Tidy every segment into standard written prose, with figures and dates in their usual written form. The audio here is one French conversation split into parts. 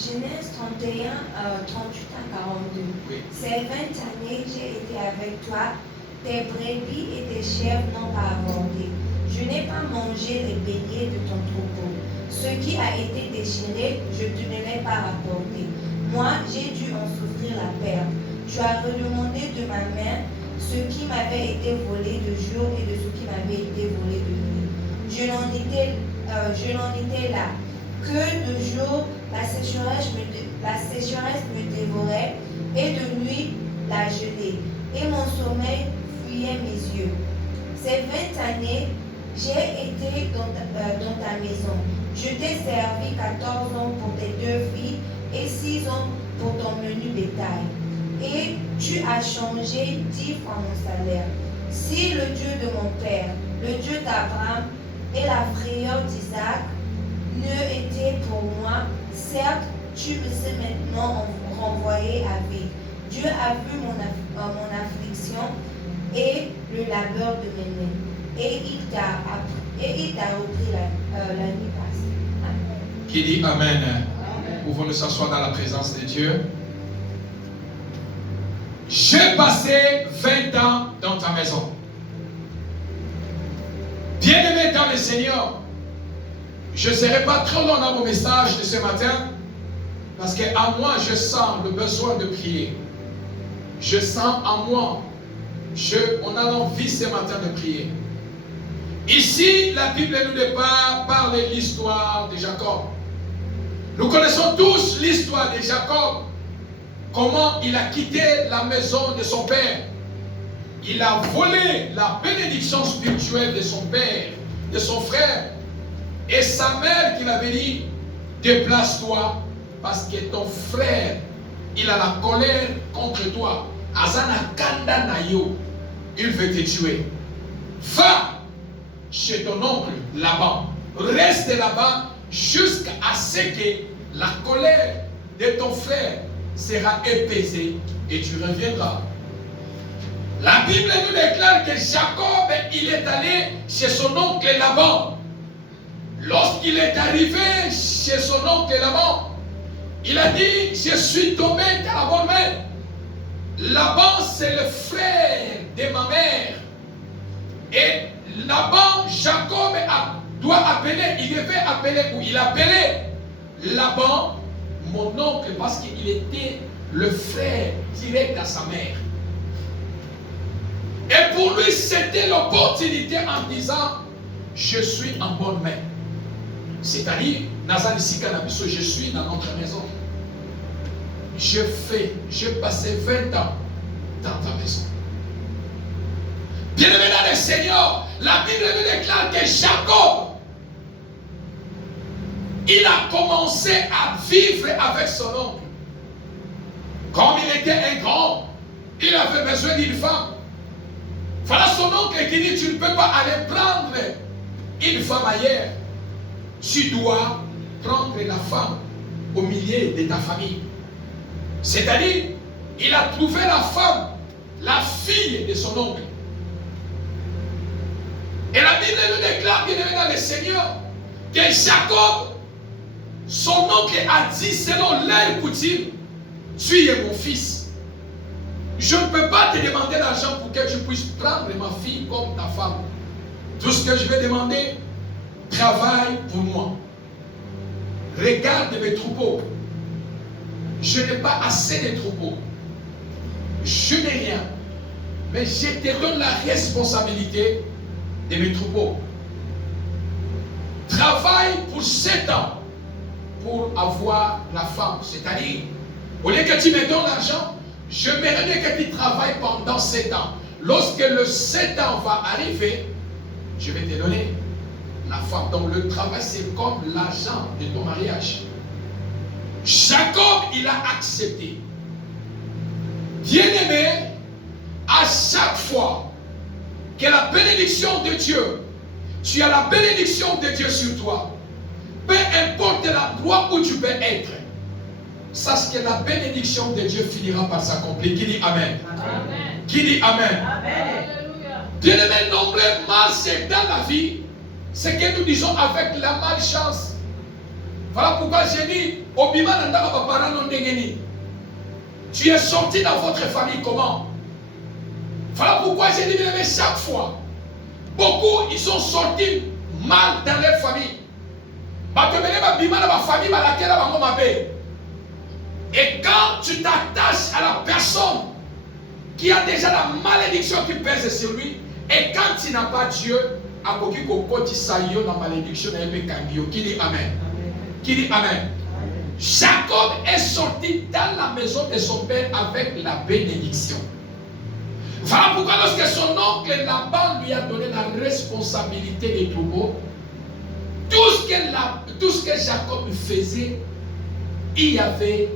Genèse 31, 38 à 42. Oui. Ces 20 années, j'ai été avec toi, tes brebis et tes chèvres n'ont pas avorté. Je n'ai pas mangé les beignets de ton troupeau. Ce qui a été déchiré, je ne te l'ai pas rapporté. Moi, j'ai dû en souffrir la perte. Tu as redemandé de ma main ce qui m'avait été volé de jour et de ce qui m'avait été volé de nuit. Je n'en étais là que de jour la sécheresse me dévorait et de nuit la gelée, et mon sommeil fuyait mes yeux. Ces 20 années, j'ai été dans ta maison. Je t'ai servi 14 ans pour tes 2 filles et 6 ans pour ton menu bétail. Et tu as changé 10 fois mon salaire. Si le Dieu de mon père, le Dieu d'Abraham et la frayeur d'Isaac ne étaient pour moi, certes, tu me sais maintenant renvoyé à vie. Dieu a vu mon affliction et le labeur de mes mains. Et il t'a repris la nuit passée. Amen. Qui dit Amen? Pouvons-nous s'asseoir dans la présence de Dieu? J'ai passé 20 ans dans ta maison. Bien-aimé dans le Seigneur, je ne serai pas trop long dans mon message de ce matin, parce qu'à moi, je sens le besoin de prier. Je sens en moi, on a envie ce matin de prier. Ici, la Bible nous départ par l'histoire de Jacob. Nous connaissons tous l'histoire de Jacob. Comment il a quitté la maison de son père. Il a volé la bénédiction spirituelle de son père, de son frère. Et sa mère qui l'avait dit, déplace-toi parce que ton frère, il a la colère contre toi. Azana kanda na yo, il veut te tuer. Va chez ton oncle Laban. Reste là-bas jusqu'à ce que la colère de ton frère sera épaisée et tu reviendras. La Bible nous déclare que Jacob, il est allé chez son oncle Laban. Lorsqu'il est arrivé chez son oncle Laban, il a dit, je suis tombé dans la bonne main. Laban, c'est le frère de ma mère. Et Laban, Jacob doit appeler, il devait appeler, ou il appelait Laban, mon oncle, parce qu'il était le frère direct à sa mère. Et pour lui, c'était l'opportunité en disant, je suis en bonne main. C'est-à-dire, je suis dans notre maison. J'ai passé 20 ans dans ta maison. Bien-aimé dans le Seigneur, la Bible nous déclare que Jacob, il a commencé à vivre avec son oncle. Comme il était un grand, il avait besoin d'une femme. Voilà son oncle qui dit, tu ne peux pas aller prendre une femme ailleurs. Tu dois prendre la femme au milieu de ta famille. C'est-à-dire, il a trouvé la femme, la fille de son oncle. Et la Bible nous déclare, bien aimé dans le Seigneur, que Jacob, son oncle a dit, selon leur coutume, tu es mon fils. Je ne peux pas te demander l'argent pour que tu puisses prendre ma fille comme ta femme. Tout ce que je vais demander, travaille pour moi. Regarde mes troupeaux. Je n'ai pas assez de troupeaux. Je n'ai rien. Mais je te donne la responsabilité de mes troupeaux. Travaille pour 7 ans pour avoir la femme. C'est-à-dire, au lieu que tu me donnes l'argent, je m'aimerais bien que tu travailles pendant 7 ans. Lorsque le 7 ans va arriver, je vais te donner la femme. Donc le travail, c'est comme l'argent de ton mariage. Jacob, il a accepté. Bien-aimé, à chaque fois que la bénédiction de Dieu, tu as la bénédiction de Dieu sur toi, peu importe l'endroit où tu peux être, sache que la bénédiction de Dieu finira par s'accomplir. Qui dit Amen? Amen. Qui dit Amen? Amen. Bien-aimé, nombreux marchent dans la vie, ce que nous disons avec la malchance. Voilà pourquoi j'ai dit, Obima Nandaka Papa non Dengeni. Tu es sorti dans votre famille comment? Voilà pourquoi j'ai dit, mais chaque fois, beaucoup ils sont sortis mal dans leur famille. Et quand tu t'attaches à la personne qui a déjà la malédiction qui pèse sur lui, et quand tu n'as pas Dieu, malédiction, qui dit Amen. Qui dit Amen. Jacob est sorti dans la maison de son père avec la bénédiction. Voilà pourquoi lorsque son oncle Laban lui a donné la responsabilité des troupeaux, tout ce que Jacob faisait, il y avait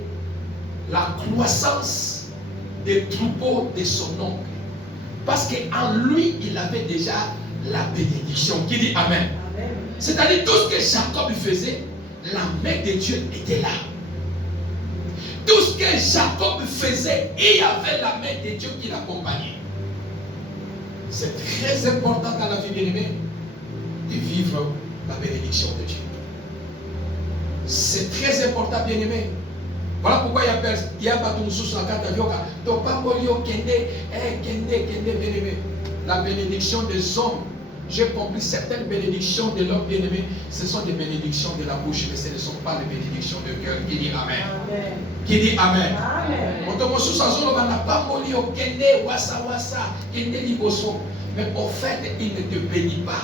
la croissance des troupeaux de son oncle. Parce qu'en lui, il avait déjà la bénédiction. Qui dit Amen. C'est-à-dire tout ce que Jacob faisait, la main de Dieu était là. Tout ce que Jacob faisait, il y avait la main de Dieu qui l'accompagnait. C'est très important dans la vie bien-aimée de vivre la bénédiction de Dieu. C'est très important, bien-aimé. Voilà pourquoi il y a pas de sous la carte de yoga. Bien-aimé. La bénédiction des hommes. J'ai compris certaines bénédictions de l'homme bien-aimé. Ce sont des bénédictions de la bouche, mais ce ne sont pas des bénédictions de cœur. Qui dit Amen. Amen. Qui dit Amen. Mais au fait, il ne te bénit pas.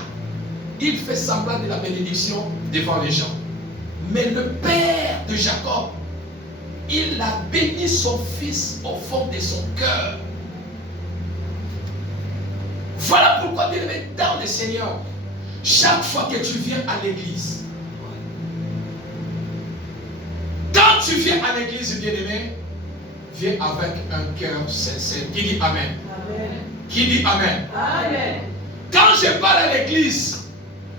Il fait semblant de la bénédiction devant les gens. Mais le père de Jacob, il a béni son fils au fond de son cœur. Voilà pourquoi, bien aimé, dans le Seigneur, chaque fois que tu viens à l'église, quand tu viens à l'église, bien aimé, viens avec un cœur sincère. Qui dit Amen. Amen. Qui dit Amen. Amen. Quand je parle à l'église,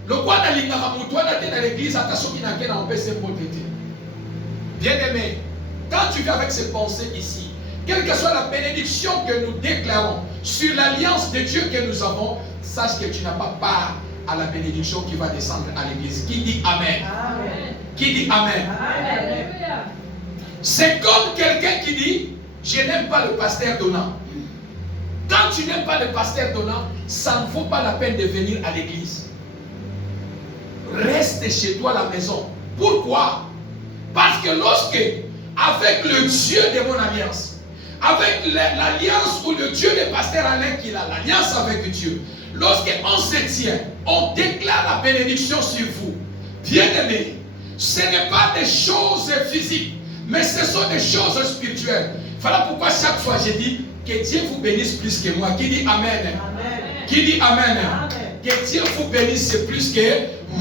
le quoi dans l'église, attention qui n'a qu'un empêché pour t'aider. Bien aimé, quand tu viens avec ces pensées ici, quelle que soit la bénédiction que nous déclarons sur l'alliance de Dieu que nous avons, sache que tu n'as pas part à la bénédiction qui va descendre à l'église. Qui dit Amen. Amen. Qui dit Amen. Amen. C'est comme quelqu'un qui dit, je n'aime pas le pasteur donnant. Quand tu n'aimes pas le pasteur donnant, ça ne vaut pas la peine de venir à l'église. Reste chez toi à la maison. Pourquoi? Parce que lorsque, avec le Dieu de mon alliance, avec l'alliance ou le Dieu de pasteur Alain qu'il a, l'alliance avec Dieu, lorsqu'on se tient, on déclare la bénédiction sur vous. Bien-aimés, ce n'est pas des choses physiques, mais ce sont des choses spirituelles. Voilà pourquoi chaque fois j'ai dit que Dieu vous bénisse plus que moi. Qui dit Amen? Amen. Qui dit Amen? Amen. Que Dieu vous bénisse plus que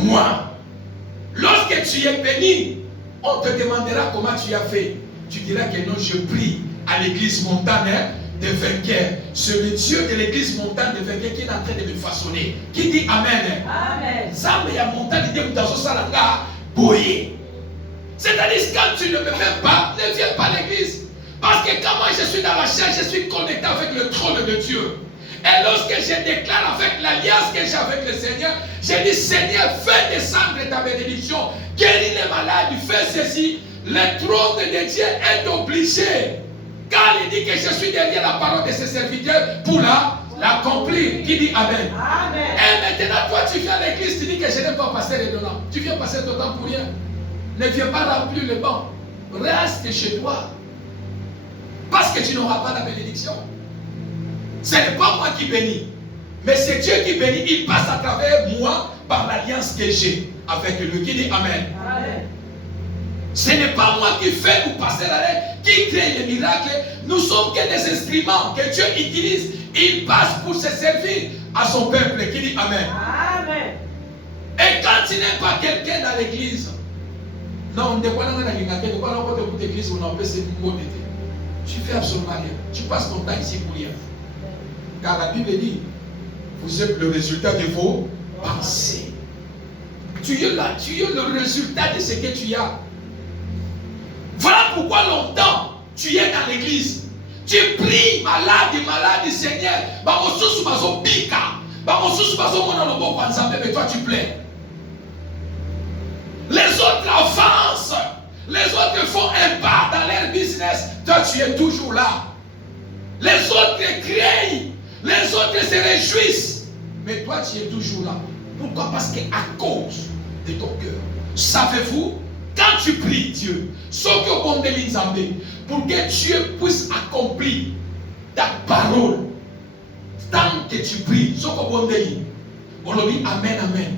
moi. Lorsque tu es béni, on te demandera comment tu as fait. Tu diras que non, je prie à l'église montagne de vainqueurs. C'est le Dieu de l'église montagne de vainqueurs qui est en train de me façonner. Qui dit Amen. Amen. C'est-à-dire quand tu ne me mets pas, ne viens pas à l'église. Parce que quand moi je suis dans la chair, je suis connecté avec le trône de Dieu. Et lorsque je déclare avec l'alliance que j'ai avec le Seigneur, je dis Seigneur, fais descendre ta bénédiction, guéris les malades, fais ceci. Le trône de Dieu est obligé. Car il dit que je suis derrière la parole de ses serviteurs pour l'accomplir. Qui dit Amen. Amen. Et maintenant, toi, tu viens à l'église, tu dis que je n'aime pas passer les donnants. Tu viens passer ton temps pour rien. Ne viens pas remplir le banc. Reste chez toi. Parce que tu n'auras pas la bénédiction. Ce n'est pas moi qui bénis. Mais c'est Dieu qui bénit. Il passe à travers moi par l'alliance que j'ai avec lui. Qui dit Amen. Amen. Ce n'est pas moi qui fais ou passer la lettre, qui crée les miracles. Nous sommes que des instruments que Dieu utilise. Il passe pour se servir à son peuple. Qui dit Amen. Amen. Et quand tu n'aimes pas quelqu'un dans l'église, non, on ne pas dans l'église, on empêche cette modalité. Tu fais absolument rien. Tu passes ton temps ici pour rien. Car la Bible dit, vous êtes le résultat de vos pensées. Tu es là, tu es le résultat de ce que tu as. Voilà pourquoi longtemps tu es dans l'église. Tu pries, malade, Seigneur. Mais toi tu plais. Les autres avancent toi tu es toujours là. Les autres crient, les autres se réjouissent, mais toi tu es toujours là. Pourquoi? Parce qu'à cause de ton cœur. Savez-vous, quand tu pries Dieu, ce que bon Nzambe, pour que Dieu puisse accomplir ta parole, tant que tu pries, ce que bon Nzambe, on le dit amen, amen.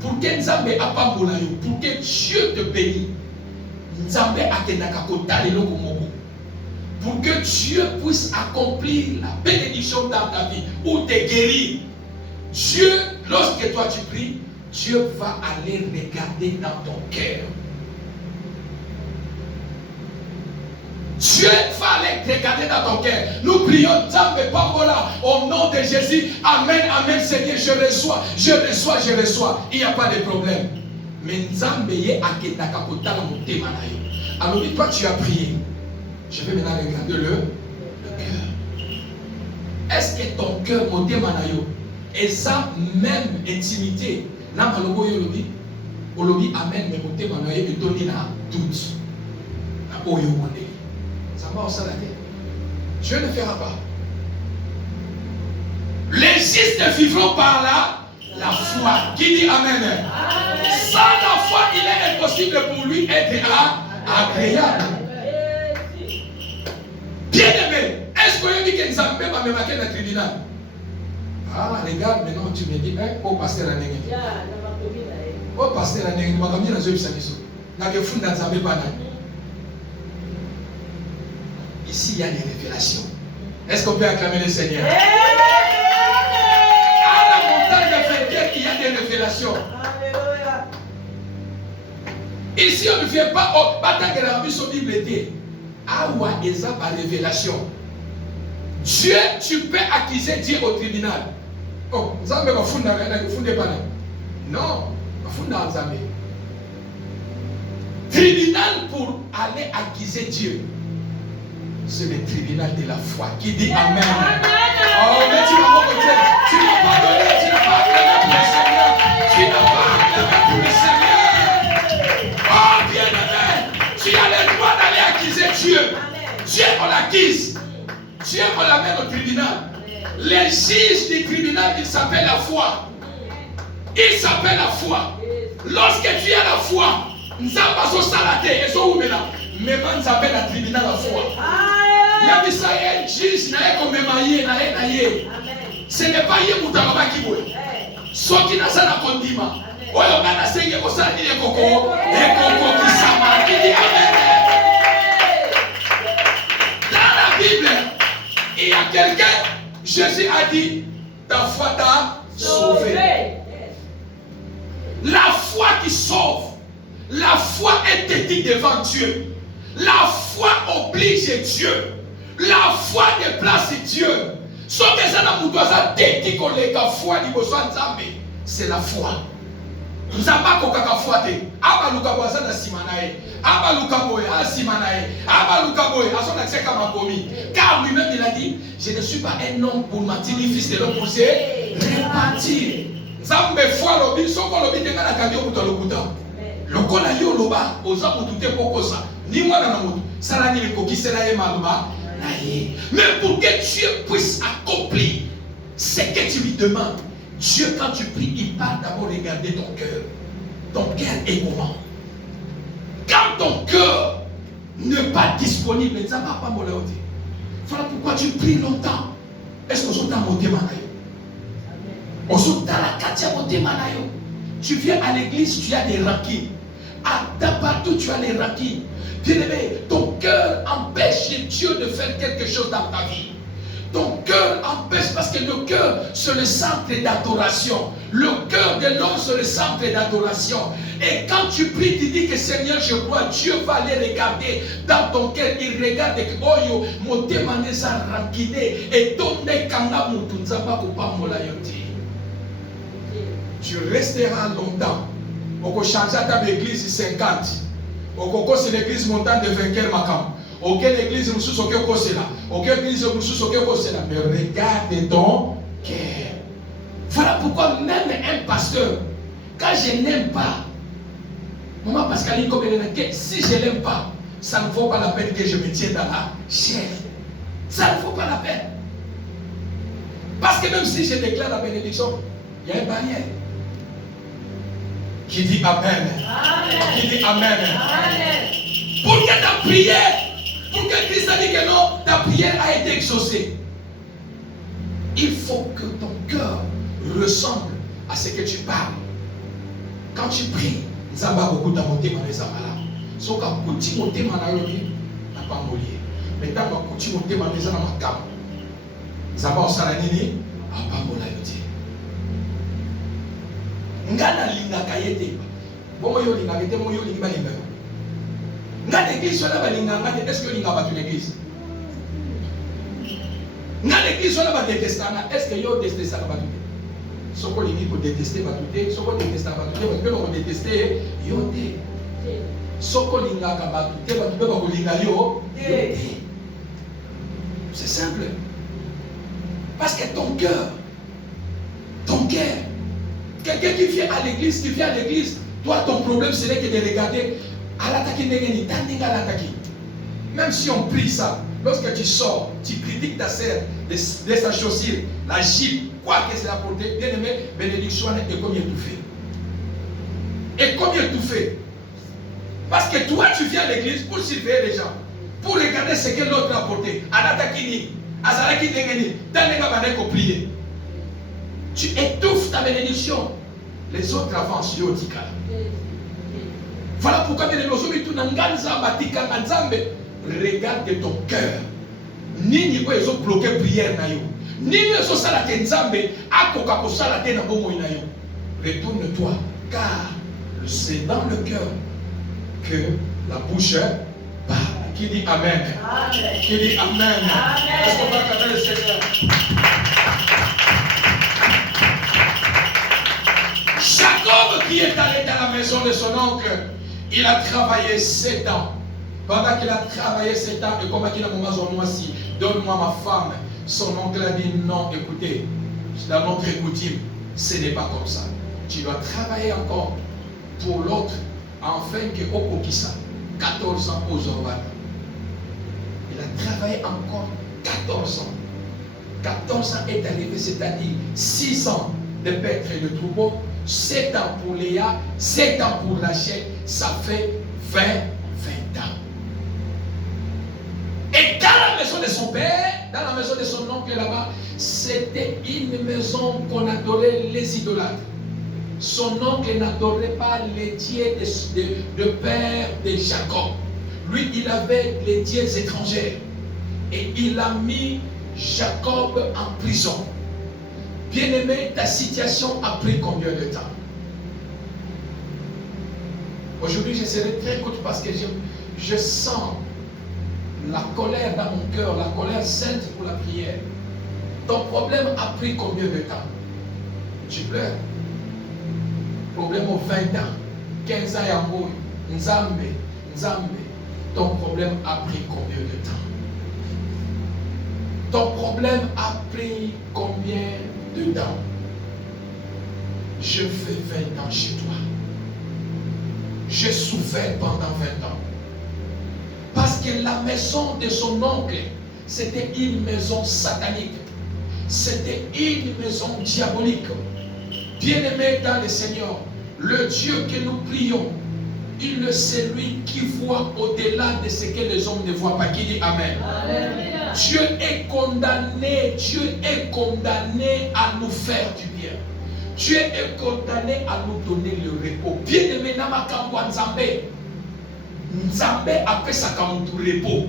Pour que Nzambe apambola yo, pour que Dieu te bénisse, Nzambe akendaka kotala eloko moko. Pour que Dieu puisse accomplir la bénédiction dans ta vie ou te guérir. Dieu, lorsque toi tu pries, Dieu va aller regarder dans ton cœur. Dieu va aller regarder dans ton cœur. Nous prions Nzambe Pambola au nom de Jésus. Amen, amen Seigneur, je reçois, je reçois, je reçois. Il n'y a pas de problème. Mais Nzambe ye akendaka kotala motema na yo. Alors toi tu as prié. Je vais maintenant regarder le cœur. Est-ce que ton cœur motema na yo et sa même intimité na malobo yo lobi olobi amen mais motema na yo etoni na doute na oyo mondeli. Ça va au salade. Dieu ne fera pas. Les justes vivront par la foi. Qui dit amen? Sans la foi, il est impossible pour lui être agréable. Bien aimé, est-ce que vous dit que Nzambe va me marquer dans le tribunal? Ah, regarde, maintenant tu me dis, oh, pasteur Anengé. Oh, pasteur Anengé, je vais vous dire, je vais vous dire, ici, il y a des révélations. Est-ce qu'on peut acclamer le Seigneur? À la montagne de Vainqueur, il y a des révélations. Ici, on ne vient pas au bataille de la Bible était. Ah ouais, ils ont pas révélation. Dieu, tu peux accuser Dieu au tribunal. Oh, Nzambe va funda pas. Non, va funda Nzambe. Tribunal pour aller accuser Dieu. C'est le tribunal de la foi qui dit amen. Oh, mais tu n'as pas donné, tu n'as pas donné, tu n'as pas acclamé pour le Seigneur. Tu n'as pas acclamé pour le Seigneur. Oh, bien aimé, tu as le droit d'aller accuser Dieu. Dieu, on l'accuse. Dieu, on l'amène au tribunal. Les juges du tribunal, ils s'appellent la foi. Ils s'appellent la foi. Lorsque tu as la foi, nous avons salaté et so oumela. Mais man s'appelle la tribunal la foi. Il y a ça un juge na comme maïe na naïe. Ce n'est pas yé mutalaba kiboy. So qui n'a ça na kondima. Oyo ngana senge ko sala ni koko et koko qui sama qui dit amen. Dans la Bible, il y a quelqu'un, Jésus a dit, ta foi t'a sauvé. La foi qui sauve, la foi est éthique devant Dieu. La foi oblige Dieu. La foi déplace Dieu. Ce que ça n'a pas d'éthique qu'on les foi ni besoin de c'est la foi. Nous avons pas qu'à foi te. Abaluka boisa na simanae. Abaluka boya simanae. Abaluka boya ason accès comme un commis. Car lui-même il a dit, je ne suis pas un homme pour mentir, ni fils de l'homme pour se repentir. Zambe foi lobi, soko lobi tenga na kandio kuto lokuta. Lokola yo loba, oza mutute poko sa. Ni mwana na mutu. Sala ni kokisela ye maluba. Mais pour que Dieu puisse accomplir ce que tu lui demandes, Dieu, quand tu pries, il part d'abord regarder ton cœur. Ton cœur est comment? Quand ton cœur n'est pas disponible, ça ne va pas me dire. Voilà pourquoi tu pries longtemps. Est-ce que tu as monté manayo? Tu viens à l'église, tu as des raquines. Partout, tu as des raquines. Bien-aimé, ton cœur empêche Dieu de faire quelque chose dans ta vie. Ton cœur empêche parce que le cœur, c'est le centre d'adoration. Le cœur de l'homme, c'est le centre d'adoration. Et quand tu pries, tu dis que Seigneur, je crois, Dieu va aller regarder dans ton cœur. Il regarde que Oyo, mon témoignage a rankiné et ton nekanga mutunzaba kupamola yoti. Tu resteras longtemps. On peut changer ta église 50. On c'est l'église montagne de Vainqueur Makam. Ok, l'église nous sous aucun côté là. Ok, l'église nous sous aucun côté là. Mais regarde ton cœur. Voilà pourquoi même un pasteur, quand je n'aime pas, maman Pascaline comme elle est, si je l'aime pas, ça ne vaut pas la peine que je me tienne dans la chair. Ça ne vaut pas la peine. Parce que même si je déclare la bénédiction, il y a une barrière. Qui dit Amen. Amen. Qui dit Amen. Amen. Pour que ta prière, pour que Christ a dit que non, ta prière a été exaucée. Il faut que ton cœur ressemble à ce que tu parles. Quand tu pries, ça va beaucoup d'amortir dans les amala. Sauf qu'à côté monter dans la rue, n'a pas mouillé. Mais quand à côté monter dans les amala, ça va au salanini, à pas mouiller. Ngana linga kayete. Bon yo linga kayete, bon yo linga linga. Ngana l'église soit là linga, ngana est-ce que linga va une église? Ngana l'église soit là détester, est-ce que yo détester ça va tout? Soko lingi pour détester va tout, soko détester va tout, parce que on détester yo té. Soko linga ka va tout, va tout ba ko linga yo té. C'est simple. Parce que ton cœur, quelqu'un qui vient à l'église, toi ton problème serait que de regarder à l'attaquer n'engeni, t'as l'attaquer. Même si on prie ça, lorsque tu sors, tu critiques ta sœur de sa chaussure, la jupe, quoi que c'est la portée, bien aimé, bénédiction et combien tu fais. Et combien tu fais. Parce que toi tu viens à l'église pour surveiller les gens, pour regarder ce que l'autre a porté. À l'attaquer, à Zalaki n'engeni, t'as n'engeni pour prier. Tu étouffes ta bénédiction. Les autres avancent. Voilà pourquoi regarde ton cœur. Nini ko ezo bloquer prière na yo. Nini ezo sala ke nzambe akoka ko sala te na bomoi na yo. Retourne-toi car c'est dans le cœur que la bouche parle. Qui dit Amen? Amen. Qui dit Amen? Amen. Est-ce qu'on va acclamer le Seigneur? Jacob qui est allé dans la maison de son oncle, il a travaillé 7 ans. Pendant qu'il a travaillé 7 ans, et comme il a dit, donne-moi ma femme. Son oncle a dit non, écoutez, dans notre coutume, ce n'est pas comme ça. Tu dois travailler encore pour l'autre, afin que Okokisa, 14 ans aux Orvanes. Il a travaillé encore 14 ans. 14 ans est arrivé, c'est-à-dire 6 ans de paître et de troupeau, 7 ans pour Léa, 7 ans pour Rachel, ça fait 20 ans. Et dans la maison de son père, dans la maison de son oncle là-bas, c'était une maison qu'on adorait les idolâtres. Son oncle n'adorait pas les dieux de père de Jacob. Lui, il avait les dieux étrangers. Et il a mis Jacob en prison. Bien-aimé, ta situation a pris combien de temps? Aujourd'hui, je serai très court parce que je sens la colère dans mon cœur, la colère sainte pour la prière. Ton problème a pris combien de temps? Tu pleures. Problème aux 20 ans, 15 ans et amour, Nzambe. Ton problème a pris combien de temps? Ton problème a pris combien de temps? Je fais 20 ans chez toi. J'ai souffert pendant 20 ans. Parce que la maison de son oncle, c'était une maison satanique. C'était une maison diabolique. Bien-aimé dans le Seigneur, le Dieu que nous prions, il est celui qui voit au-delà de ce que les hommes ne voient pas. Qui dit Amen. Alléluia. Dieu est condamné à nous faire du bien. Dieu est condamné à nous donner le repos. Bien-aimé, Namakambo Nzambe. Nzambe appelle ça comme tout repos.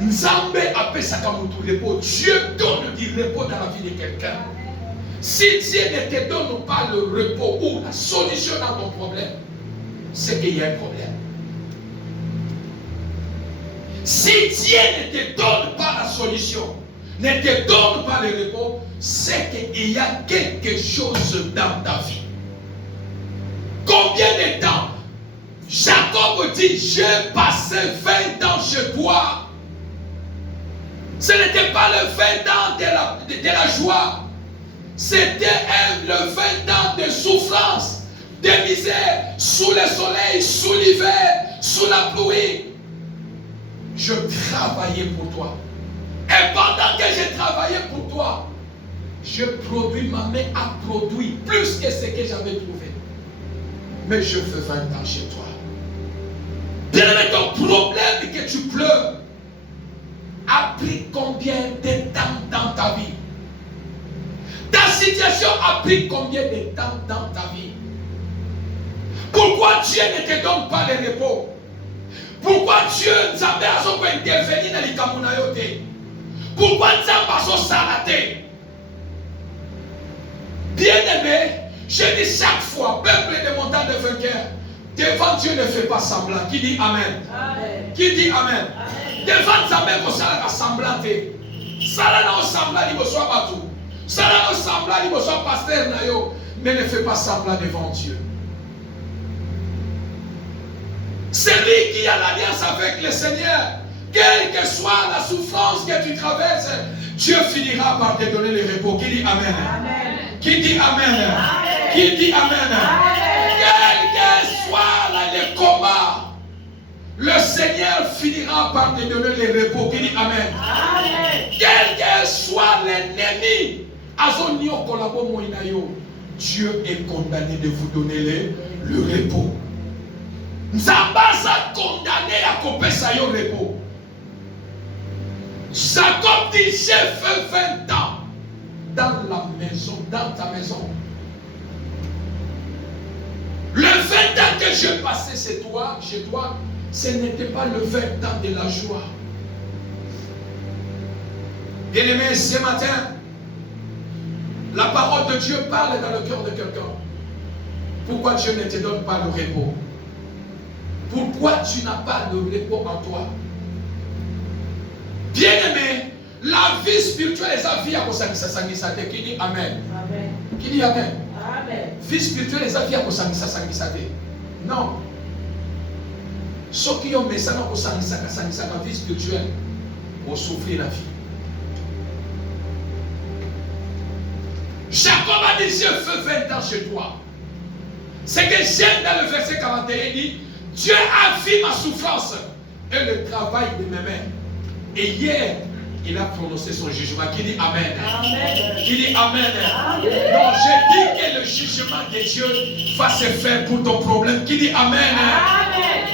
Nzambe appelle ça comme tout repos. Dieu donne du repos dans la vie de quelqu'un. Si Dieu ne te donne pas le repos ou la solution dans ton problème, c'est qu'il y a un problème. Si Dieu ne te donne pas la solution, ne te donne pas le repos, c'est qu'il y a quelque chose dans ta vie. Combien de temps? Jacob dit, j'ai passé 20 ans chez toi. Ce n'était pas le 20 ans de la joie. C'était le 20 ans de souffrance. de misère, sous le soleil, sous l'hiver, sous la pluie. Je travaillais pour toi. Et pendant que j'ai travaillé pour toi, ma main a produit plus que ce que j'avais trouvé. Mais je fais 20 ans chez toi. Bien-aimé, ton problème que tu pleures a pris combien de temps dans ta vie? Ta situation a pris combien de temps dans ta vie? Pourquoi Dieu ne te donne pas le repos? Pourquoi Dieu nous a intervenu dans les Kamunayote? Pourquoi nous avons salaté? Bien-aimé, je dis chaque fois, peuple de montagne de vainqueurs, devant Dieu ne fais pas semblant. Qui dit Amen? Amen. Qui dit Amen? Amen. Devant Zambé, vous allez semblanter. Ça n'a pas semblant, il vous soit batou. Ça n'a pas semblant, il vous soit pasteur, mais ne fais pas semblant devant Dieu. Celui qui a l'alliance avec le Seigneur, quelle que soit la souffrance que tu traverses, Dieu finira par te donner le repos. Qui dit Amen? Amen. Qui dit Amen? Amen. Qui dit Amen? Amen. Quel que soit le combat, le Seigneur finira par te donner le repos. Qui dit Amen? Amen. Quel que soit l'ennemi, Dieu est condamné de vous donner le repos. Nzambaza condamné à couper ça au repos. Jacob dit, j'ai fait 20 ans dans la maison, dans ta maison. Le 20 ans que j'ai passé chez toi, ce n'était pas le 20 ans de la joie. Bien-aimé, ce matin, la parole de Dieu parle dans le cœur de quelqu'un. Pourquoi Dieu ne te donne pas le repos? Pourquoi tu n'as pas le repos en toi? Bien-aimé, la vie spirituelle est la vie à Kosangisasa. Qui dit Amen? Amen. Qui dit Amen? Amen. Vie spirituelle est la vie à Kosangisasa. Non. Ceux qui ont mis ça dans la vie spirituelle vont souffrir la vie. Jacob a dit, j'ai fait 20 ans chez toi. Ce que j'aime dans le verset 41 dit, Dieu a vu ma souffrance et le travail de mes mains. Et hier, il a prononcé son jugement. Qui dit Amen? Amen. Qui dit Amen? Amen. Non, j'ai dit que le jugement de Dieu va se faire pour ton problème. Qui dit Amen? Amen.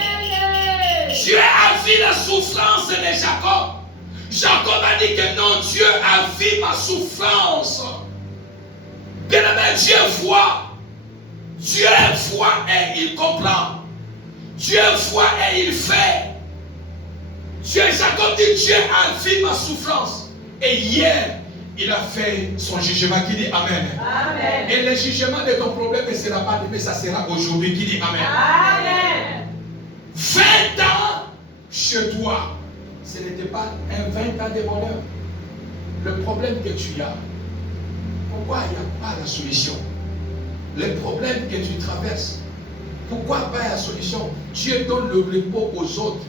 Dieu a vu la souffrance de Jacob. Jacob a dit que non, Dieu a vu ma souffrance. Bien-aimé, Dieu voit. Dieu voit et il comprend. Dieu voit et il fait. Dieu, Jacob dit, Dieu a vu ma souffrance. Et hier, il a fait son jugement. Qui dit Amen? Amen. Et le jugement de ton problème ne sera pas demain, ça sera aujourd'hui. Qui dit Amen? Amen. 20 ans chez toi, ce n'était pas un 20 ans de bonheur. Le problème que tu as, pourquoi il n'y a pas la solution? Le problème que tu traverses, pourquoi pas la solution? Dieu donne le repos aux autres.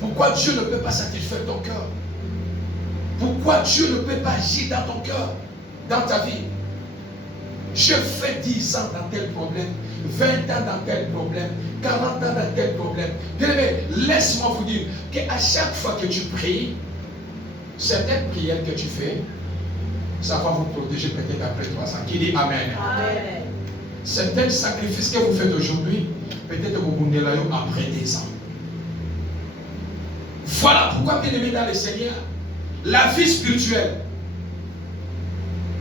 Pourquoi Dieu ne peut pas satisfaire ton cœur? Pourquoi Dieu ne peut pas agir dans ton cœur, dans ta vie? Je fais 10 ans dans tel problème, 20 ans dans tel problème, 40 ans dans tel problème. Bien-aimé, laisse-moi vous dire qu'à chaque fois que tu pries, certaines prières que tu fais, ça va vous protéger peut-être après 300. Qui dit Amen? Amen. Certains sacrifices que vous faites aujourd'hui, peut-être vous mourrez là après 10 ans. Voilà pourquoi, bien aimé dans le Seigneur, la vie spirituelle,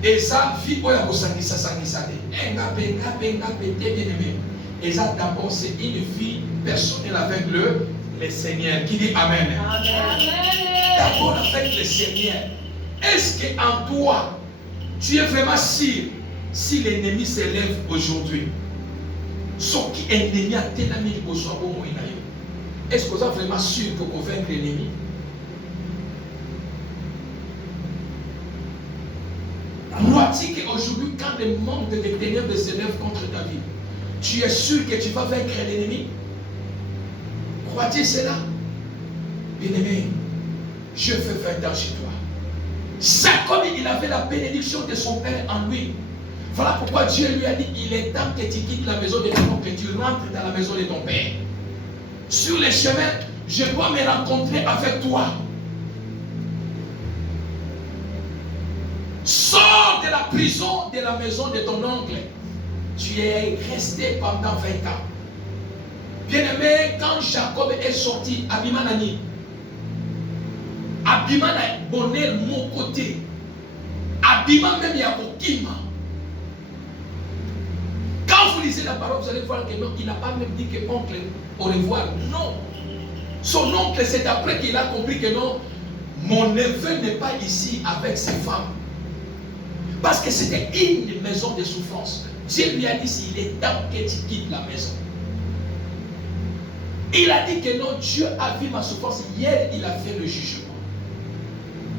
et ça, vie où il y a bien aimé. Et ça, d'abord, c'est une vie personnelle avec le Seigneur. Qui dit Amen? Amen. D'abord avec le Seigneur. Est-ce qu'en toi, tu es vraiment sûr? Si l'ennemi s'élève aujourd'hui, ce qui est ennemi a tel ami au soir au moins. Est-ce que vous êtes vraiment sûr que vous vaincre l'ennemi? Crois-tu qu'aujourd'hui, quand le monde de ténèbres s'élève contre ta vie, tu es sûr que tu vas vaincre l'ennemi? Crois-tu cela? Bien-aimé, je fais 20 ans chez toi. Jacob, il avait la bénédiction de son père en lui. Voilà pourquoi Dieu lui a dit, il est temps que tu quittes la maison de ton oncle, que tu rentres dans la maison de ton père. Sur les chemins, je dois me rencontrer avec toi. Sors de la prison de la maison de ton oncle. Tu es resté pendant 20 ans. Bien-aimé, quand Jacob est sorti, Abimanani, Abima n'a bonné mon côté. Abima même Yakokima. Quand vous lisez la parole, vous allez voir que non, il n'a pas même dit que oncle au revoir. Non. Son oncle, c'est après qu'il a compris que non, mon neveu n'est pas ici avec ses femmes. Parce que c'était une maison de souffrance. Dieu lui a dit, s'il est temps que tu quittes la maison. Il a dit que non, Dieu a vu ma souffrance. Hier, il a fait le jugement.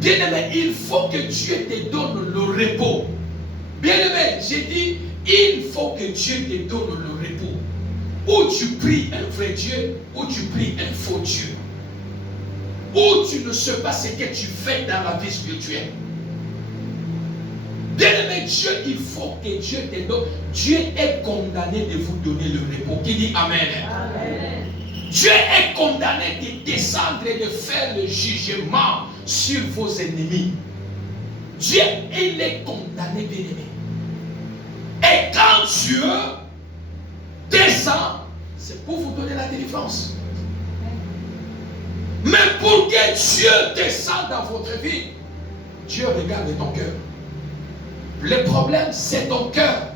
Bien-aimé, il faut que Dieu te donne le repos. Bien-aimé, j'ai dit, il faut que Dieu te donne le repos. Ou tu pries un vrai Dieu, ou tu pries un faux Dieu. Ou tu ne sais pas ce que tu fais dans la vie spirituelle. Bien-aimé, Dieu, il faut que Dieu te donne. Dieu est condamné de vous donner le repos. Qui dit Amen? Amen. Dieu est condamné de descendre et de faire le jugement sur vos ennemis. Dieu, il est condamné, bien-aimé. Et quand Dieu descend, c'est pour vous donner la délivrance. Mais pour que Dieu descende dans votre vie, Dieu regarde ton cœur. Le problème, c'est ton cœur.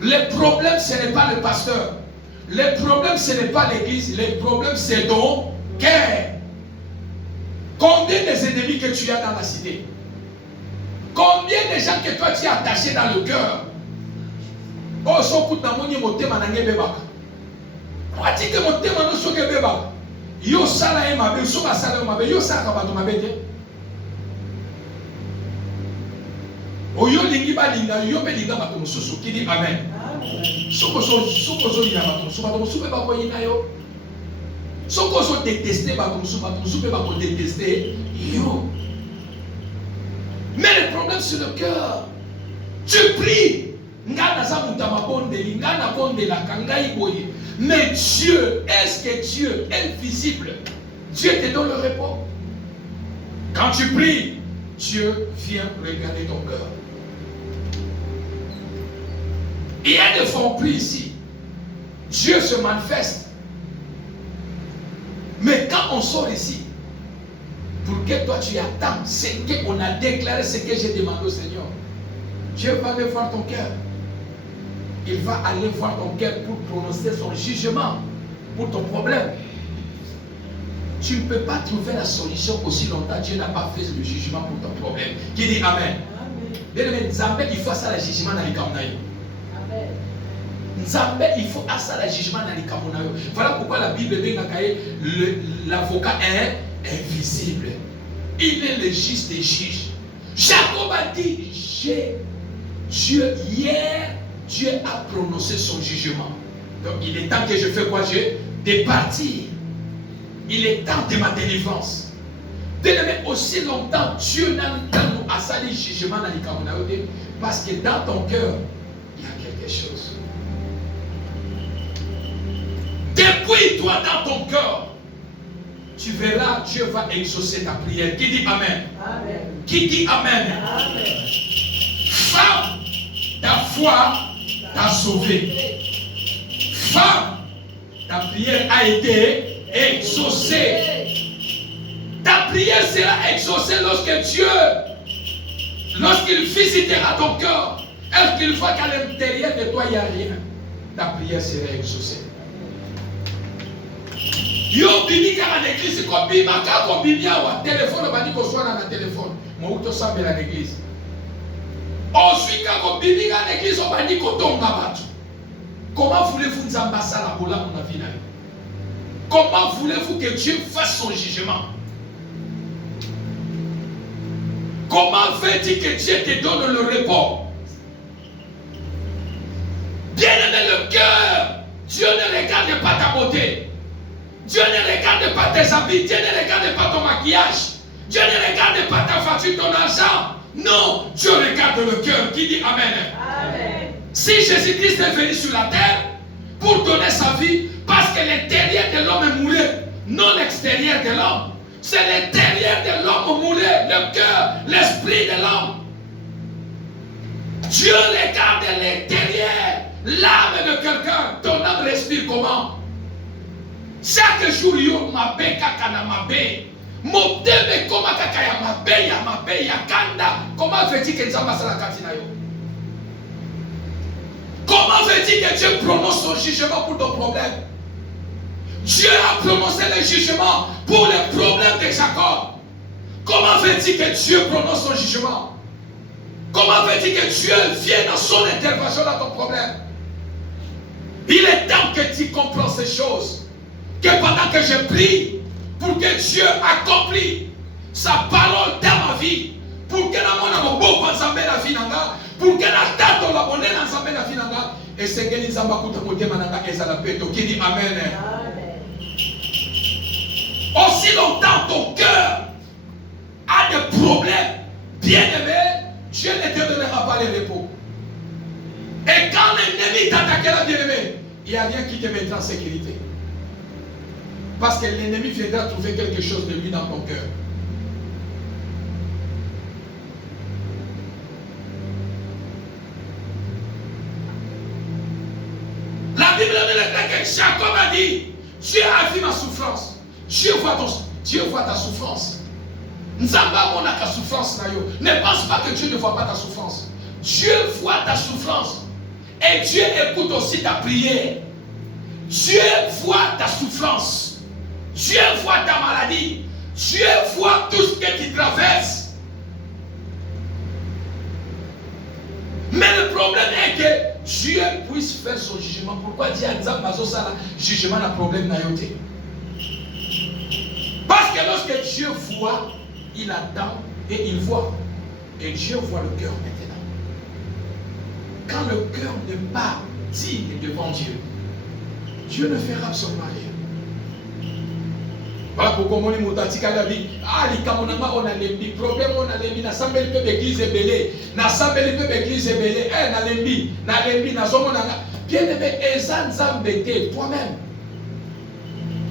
Le problème, ce n'est pas le pasteur. Le problème, ce n'est pas l'église. Le problème, c'est ton cœur. Combien des ennemis que tu as dans la cité? Combien de gens que toi tu es attaché dans le cœur? Oh, so kout na moni motema na ngebebaka. Ati ke motema no so ngebebaka. Yo sala e mabe, so ba sala e mabe, yo sala ka bato mabe te. Oyo lingi ba linga, yo pe linga bato mosusu. Qui dit amen? Soko zo yina bato mosusu, bato mosusu pe ba ko yina yo. Soko zo détester bato mosusu pe ba ko détester yo. Mais le problème c'est le cœur. Tu pries. Mais Dieu, est-ce que Dieu est visible? Dieu te donne le repos. Quand tu pries, Dieu vient regarder ton cœur. Il y a des fois on prie ici. Dieu se manifeste. Mais quand on sort ici, pour que toi tu attends ce qu'on a déclaré, ce que j'ai demandé au Seigneur, Dieu va aller voir ton cœur. Il va aller voir ton cœur pour prononcer son jugement pour ton problème. Tu ne peux pas trouver la solution aussi longtemps. Dieu n'a pas fait le jugement pour ton problème. Qui dit Amen? Bien-aimé, Nzambe, il faut ça le jugement dans les Kamunayo. Nzambe, il faut ça le jugement dans les Kamunayo. Voilà pourquoi la Bible dit que l'avocat est invisible. Il est le juge des juges. Jacob a dit, Dieu, hier, Dieu a prononcé son jugement. Donc il est temps que je fais quoi, Dieu? De partir. Il est temps de ma délivrance. Mais aussi longtemps, Dieu n'a pas nous à salir jugement dans les Kamunayote, parce que dans ton cœur, il y a quelque chose. Depuis toi dans ton cœur, tu verras, Dieu va exaucer ta prière. Qui dit Amen? Amen. Qui dit Amen? Amen. Femme, ta foi t'a sauvé. Femme, ta prière a été exaucée. Ta prière sera exaucée lorsque Dieu, lorsqu'il visitera ton cœur, est-ce qu'il voit qu'à l'intérieur de toi il n'y a rien, ta prière sera exaucée. Yo bimika à l'église, comme bimaka, comme bimia ou téléphone, on va dire qu'on soit dans le téléphone. Moi, où tu sens à l'église? Ensuite, quand bimika à l'église, on va dire qu'on tombe à battre. Comment voulez-vous nous ambasser la bola pour la vie? Comment voulez-vous que Dieu fasse son jugement? Comment veux-tu que Dieu te donne le repos? Bien-aimé, le cœur, Dieu ne regarde pas ta beauté. Dieu ne regarde pas tes habits, Dieu ne regarde pas ton maquillage, Dieu ne regarde pas ta voiture, ton argent. Non, Dieu regarde le cœur. Qui dit Amen? Amen. Si Jésus-Christ est venu sur la terre pour donner sa vie, parce que l'intérieur de l'homme est moulé, non l'extérieur de l'homme. C'est l'intérieur de l'homme moulé, le cœur, l'esprit de l'homme. Dieu regarde l'intérieur, l'âme de quelqu'un. Ton âme respire comment? Chaque jour, yo mabe kakana mabe. Moteme koma kakaya mabe ya kanda. Comment veux-tu que Nzamba sala katina yo? Comment veux-tu que Dieu prononce son jugement pour ton problème? Dieu a prononcé le jugement pour les problèmes de Jacob. Comment veux-tu que Dieu prononce son jugement? Comment veux-tu que Dieu vienne dans son intervention dans ton problème? Il est temps que tu comprends ces choses. Que pendant que je prie, pour que Dieu accomplisse sa parole dans ma vie, pour que la vie pour que la tête de l'abonné dans la vie, et c'est que les ambakuta motemana ezalapeto qui dit Amen. Aussi longtemps ton cœur a des problèmes, bien aimé, Dieu ne te donnera pas le repos. Et quand l'ennemi t'attaquera, bien aimé, il n'y a rien qui te mettra en sécurité. Parce que l'ennemi viendra trouver quelque chose de lui dans ton cœur. La Bible dit que Jacob a dit, Dieu a vu ma souffrance. Dieu voit ta souffrance. Nzamba mona ta souffrance. Ne pense pas que Dieu ne voit pas ta souffrance. Dieu voit ta souffrance. Et Dieu écoute aussi ta prière. Dieu voit ta souffrance. Dieu voit ta maladie. Dieu voit tout ce que tu traverses. Mais le problème est que Dieu puisse faire son jugement. Pourquoi Dieu a dit que jugement n'a problème n'a yoté? Parce que lorsque Dieu voit, il attend et il voit. Et Dieu voit le cœur maintenant. Quand le cœur n'est pas digne devant Dieu, Dieu ne fera absolument rien. Voilà pourquoi mon imutatika la vie. Ah, les camonama on a les problèmes, on a les na sambeli pe l'église belé, na sambeli pe l'église belé, na lembi, na zomonanga. Bien aimé, ezan zambete toi-même.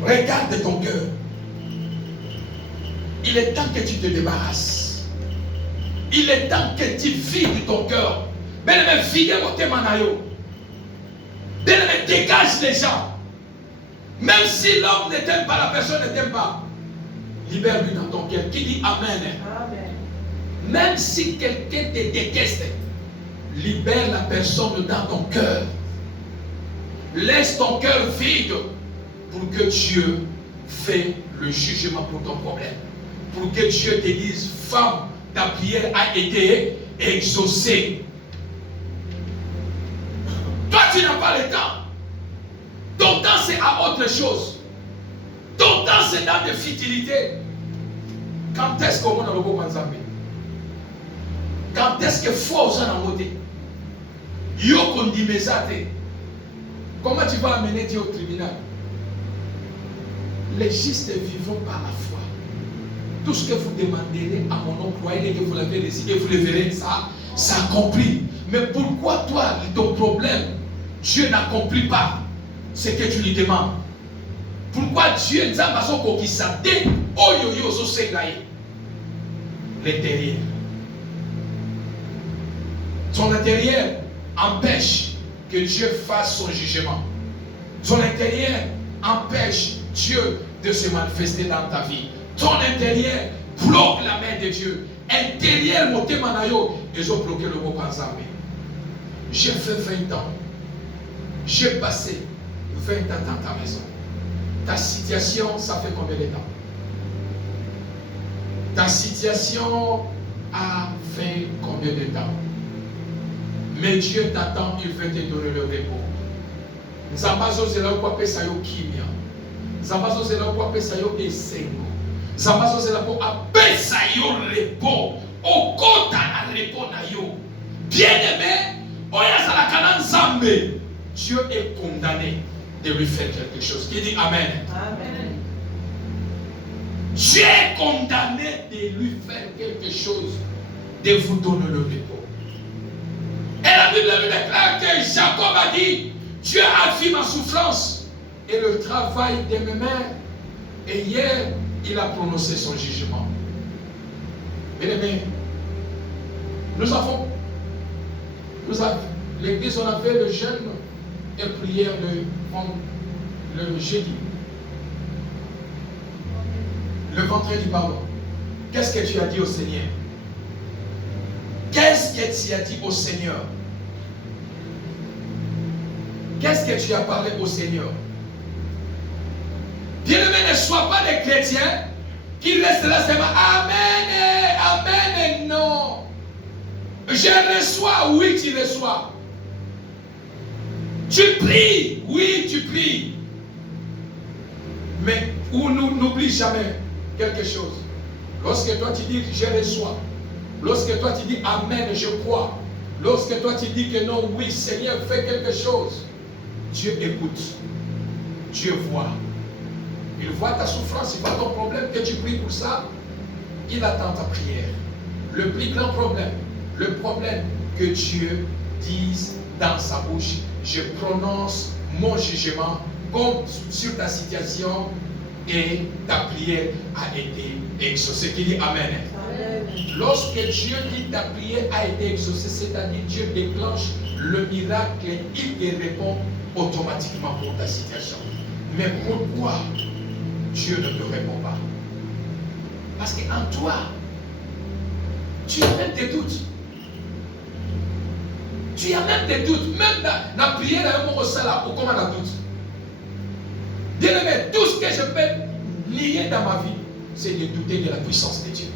Regarde ton cœur. Il est temps que tu te débarrasses. Il est temps que tu vides ton cœur. Bien aimé, vide mon témanayo. Bien aimé, dégage les gens. Même si l'homme ne t'aime pas, la personne ne t'aime pas, libère-lui dans ton cœur. Qui dit Amen? Amen. Même si quelqu'un te déteste, libère la personne dans ton cœur. Laisse ton cœur vide pour que Dieu fasse le jugement pour ton problème. Pour que Dieu te dise, femme, ta prière a été exaucée. Toi, tu n'as pas le temps. Ton temps, c'est à autre chose. Ton temps, c'est dans des futilités. Quand est-ce qu'on a le beau Manzambi? Quand est-ce que faut en amoter? Yo kondi mesate. Comment tu vas amener Dieu au tribunal? Les justes vivons par la foi. Tout ce que vous demanderez à mon nom, croyez que vous l'avez reçu et vous le verrez, ça s'accomplit. Mais pourquoi toi, ton problème, Dieu n'accomplit pas ce que tu lui demandes? Pourquoi Dieu nous a pas qui s'attend au yo-yo so segaye? L'intérieur. Son intérieur empêche que Dieu fasse son jugement. Son intérieur empêche Dieu de se manifester dans ta vie. Ton intérieur bloque la main de Dieu. Intérieur, moté manayo, ils ont bloqué le mot Panzamé. J'ai fait 20 ans. J'ai passé 20 ans dans ta maison. Ta situation, ça fait combien de temps? Ta situation a fait combien de temps? Mais Dieu t'attend, il veut te donner le repos. Zambazo zela kwa pesa yo kimia. Zambazo zela kwa pesa yo esengo. Zambazo zela kwa pesa yo repos. Okota na repos na yo. Bien-aimé, oya zala kana nzambe. Dieu est condamné de lui faire quelque chose. Qui dit Amen? Amen. Dieu est condamné de lui faire quelque chose. de vous donner le repos. Et la Bible nous déclare que Jacob a dit, Dieu a vu ma souffrance et le travail de mes mains. Et hier, il a prononcé son jugement. Bien-aimés, l'église, on a fait le jeûne et prière le jeudi. Le vendredi, pardon. Qu'est-ce que tu as dit au Seigneur? Qu'est-ce que tu as dit au Seigneur? Qu'est-ce que tu as parlé au Seigneur? Bien-aimés, ne sois pas des chrétiens qui restent là seulement Amen, Amen, non. Je reçois, oui, tu reçois. Tu pries, oui, tu pries. Mais n'oublie jamais quelque chose. Lorsque toi tu dis je reçois, lorsque toi tu dis Amen, je crois, lorsque toi tu dis que non, oui, Seigneur, fais quelque chose, Dieu écoute, Dieu voit. Il voit ta souffrance, il voit ton problème, que tu pries pour ça, il attend ta prière. Le plus grand problème, le problème que Dieu dise dans sa bouche, je prononce mon jugement comme sur ta situation et ta prière a été exaucée. Qui dit Amen. Amen. Lorsque Dieu dit ta prière a été exaucée, c'est-à-dire Dieu déclenche le miracle et il te répond automatiquement pour ta situation. Mais pourquoi Dieu ne te répond pas? Parce qu'en toi, tu as même des doutes. Tu as même des doutes. Même dans la prière, ou comment on a doute. Bien-aimé, tout ce que je peux lier dans ma vie, c'est de douter de la puissance de Dieu.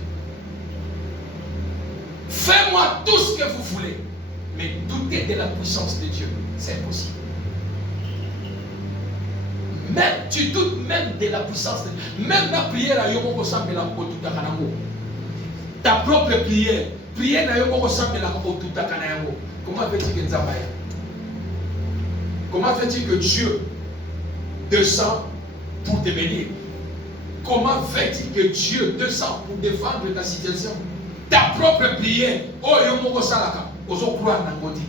Fais-moi tout ce que vous voulez, mais douter de la puissance de Dieu, c'est impossible. Même tu doutes même de la puissance de Dieu. Même la prière à Yomoko Sambela Otutakanango. Ta propre prière. Prière à Yomoko Sambela Otutakanango. Comment fait-il que Nzambaya? Comment fait-il que Dieu descend pour te bénir? Comment fait-il que Dieu descend pour défendre ta situation? Ta propre prière. Oh Yomoko Salaka. Ozo croire Nangoti.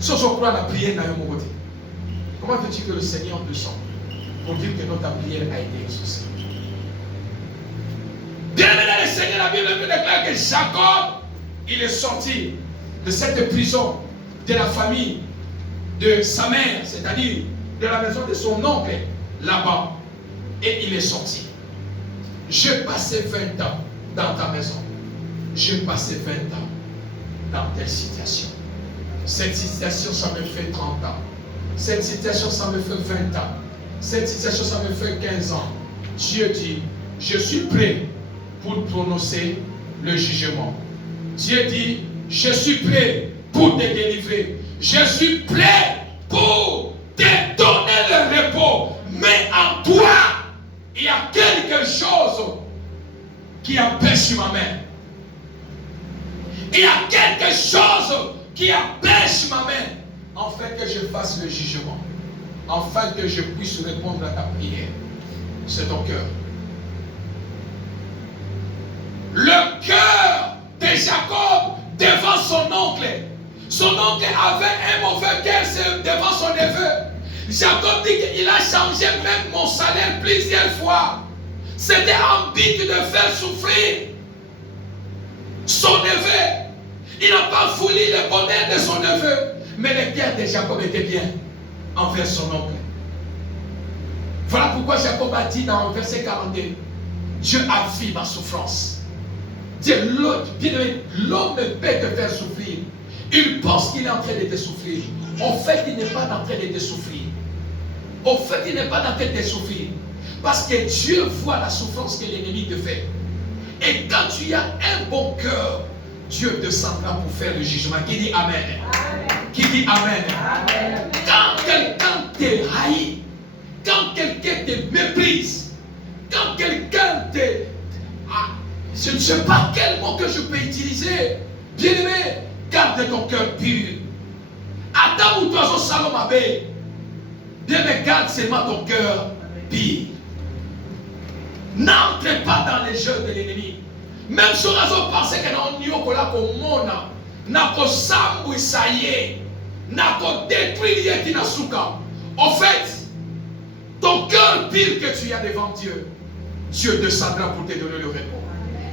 Soso croire la prière na Yomoko. Comment veux-tu que le Seigneur descende pour dire que notre prière a été exaucée? Bien-aimé dans le Seigneur, la Bible nous déclare que Jacob, il est sorti de cette prison, de la famille de sa mère, c'est-à-dire de la maison de son oncle, là-bas. Et il est sorti. J'ai passé 20 ans dans ta maison. J'ai passé 20 ans dans telle situation. Cette situation, ça me fait 30 ans. Cette situation, ça me fait 20 ans. Cette situation, ça me fait 15 ans. Dieu dit, je suis prêt pour prononcer le jugement. Dieu dit, je suis prêt pour te délivrer. Je suis prêt pour te donner le repos. Mais en toi, il y a quelque chose qui empêche ma main. Il y a quelque chose qui empêche ma main. Afin que je fasse le jugement, afin que je puisse répondre à ta prière. C'est ton cœur. Le cœur de Jacob devant son oncle. Son oncle avait un mauvais cœur devant son neveu. Jacob dit qu'il a changé même mon salaire plusieurs fois. C'était en but de faire souffrir son neveu. Il n'a pas voulu le bonheur de son neveu. Mais le cœur de Jacob était bien envers son oncle. Voilà pourquoi Jacob a dit dans le verset 42, Dieu a vu ma souffrance. Dieu, l'homme peut te faire souffrir. Il pense qu'il est en train de te souffrir. En fait, il n'est pas en train de te souffrir. En fait, il n'est pas en train de te souffrir. Parce que Dieu voit la souffrance que l'ennemi te fait. Et quand tu as un bon cœur, Dieu descendra pour faire le jugement. Qui dit Amen? Amen. Qui dit Amen? Amen. Quand quelqu'un te haït, quand quelqu'un te méprise, quand quelqu'un te... je ne sais pas quel mot que je peux utiliser. Bien-aimé, garde ton cœur pur. Adam ou toi, Salom Abbé. Bien-aimé, garde seulement ton cœur pur. N'entre pas dans les jeux de l'ennemi. Même si on pense que nous avons en fait, ton cœur pire que tu as devant Dieu, Dieu descendra pour te donner le repos.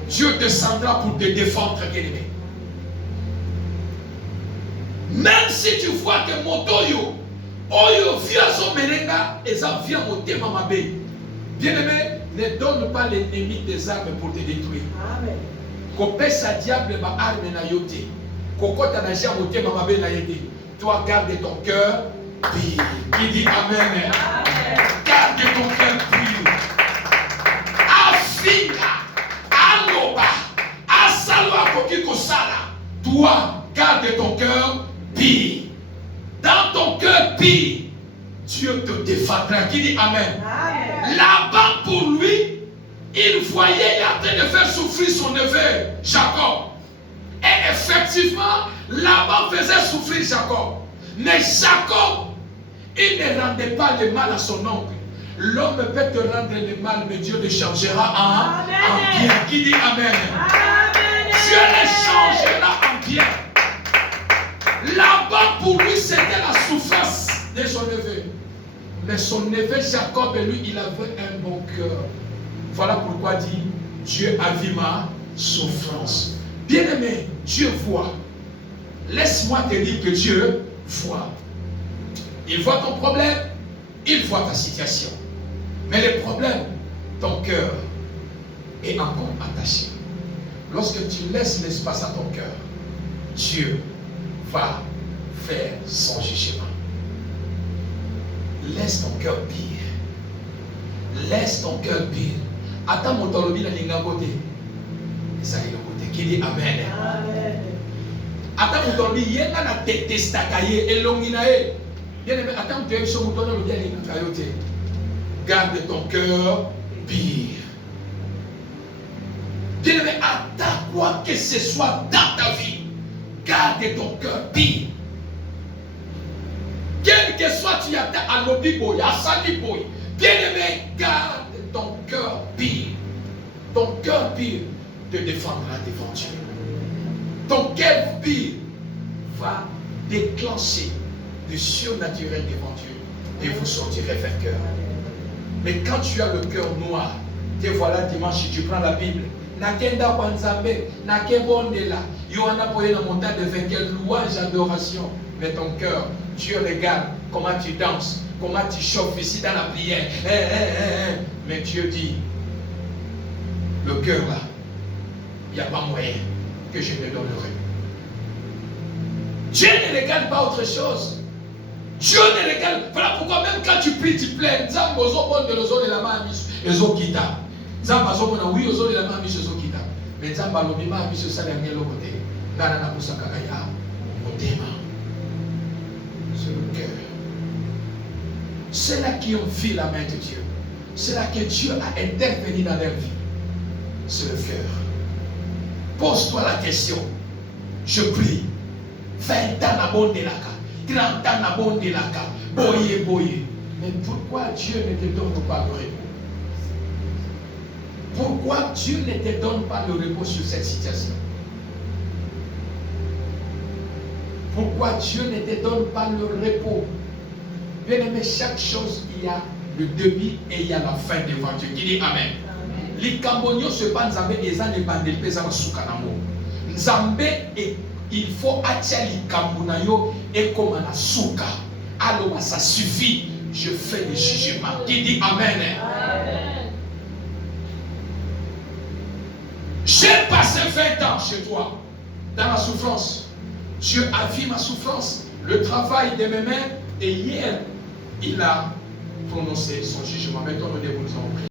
Dieu descendra pour te défendre, bien-aimé. Même si tu vois que mon toyo, oyo via son merenga, et ça vient au thème mabé. Bien-aimé, ne donne pas l'ennemi des armes pour te détruire. Amen. Kopé sa diable ma arme na yote. Kokota na jam au thème mabé na yede. Toi garde ton cœur pire. Qui dit amen. Amen. Garde ton cœur pire. Afinga, aloba, asalwa kokiko sala. Toi garde ton cœur pire. Dans ton cœur pire, Dieu te défendra. Qui dit amen. Amen. Là-bas pour lui, il voyait, il est en train de faire souffrir son neveu, Jacob. Et effectivement, Laban faisait souffrir Jacob. Mais Jacob, il ne rendait pas le mal à son oncle. L'homme peut te rendre le mal, mais Dieu le changera en bien. Qui dit amen. Amen. Dieu le changera en bien. Là-bas pour lui, c'était la souffrance de son neveu. Mais son neveu Jacob, lui, il avait un bon cœur. Voilà pourquoi dit Dieu a vu ma souffrance. Bien-aimé, Dieu voit. Laisse-moi te dire que Dieu voit. Il voit ton problème, il voit ta situation. Mais le problème, ton cœur est encore attaché. Lorsque tu laisses l'espace à ton cœur, Dieu va faire son jugement. Laisse ton cœur pire. Laisse ton cœur pire. Attends mon tolobi na linga côté. Ça y est côté. Qui dit amen. Amen. Attends mon tolobi yenga na détesta kaye elongina e. Bien aimé, attends tu es sur mon tolobi na linga kayote. Garde ton cœur pire. Bien aimé, attends quoi que ce soit dans ta vie. Garde ton cœur pire. Quel que soit tu attends à l'obi boy, à sali boy. Bien aimé, garde ton cœur pire. Ton cœur pire te défendra devant Dieu. Ton cœur pire va déclencher le surnaturel devant Dieu et vous sortirez vainqueur. Mais quand tu as le cœur noir, te voilà dimanche, tu prends la Bible. Nakenda Kwanzambe, Nakebondela, Yohana Poye na montagne de vainqueur, louange, adoration. Mais ton cœur, Dieu regarde comment tu danses, comment tu chauffes ici dans la prière. Mais Dieu dit, le cœur là, il n'y a pas moyen que je me donnerai. Dieu ne regarde pas autre chose. Dieu ne regarde. Voilà pourquoi même quand tu pries, tu plains. Mais c'est le cœur. C'est là qui ont vu la main de Dieu. C'est là que Dieu a intervenu dans leur vie. C'est le cœur. Pose-toi la question. Je prie. 20 ans à bon de la cas. 30 ans à bon de la cas. Boye, boye. Mais pourquoi Dieu ne te donne pas le repos? Pourquoi Dieu ne te donne pas le repos sur cette situation? Pourquoi Dieu ne te donne pas le repos? Bien aimé, chaque chose, il y a le début et il y a la fin devant Dieu. Qui dit amen. Les Cambonios se pas Nzambe et ça ne bandent pas ça soukanamo. Nzambe et il faut attirer les Cambonayo et comme un souka. Alors ça suffit. Je fais le jugement. Qui dit amen. Amen. J'ai passé 20 ans chez toi dans la souffrance. Dieu a vu ma souffrance, le travail de mes mains, et hier, il a prononcé son jugement. Mettons-nous debout, nous allons prier.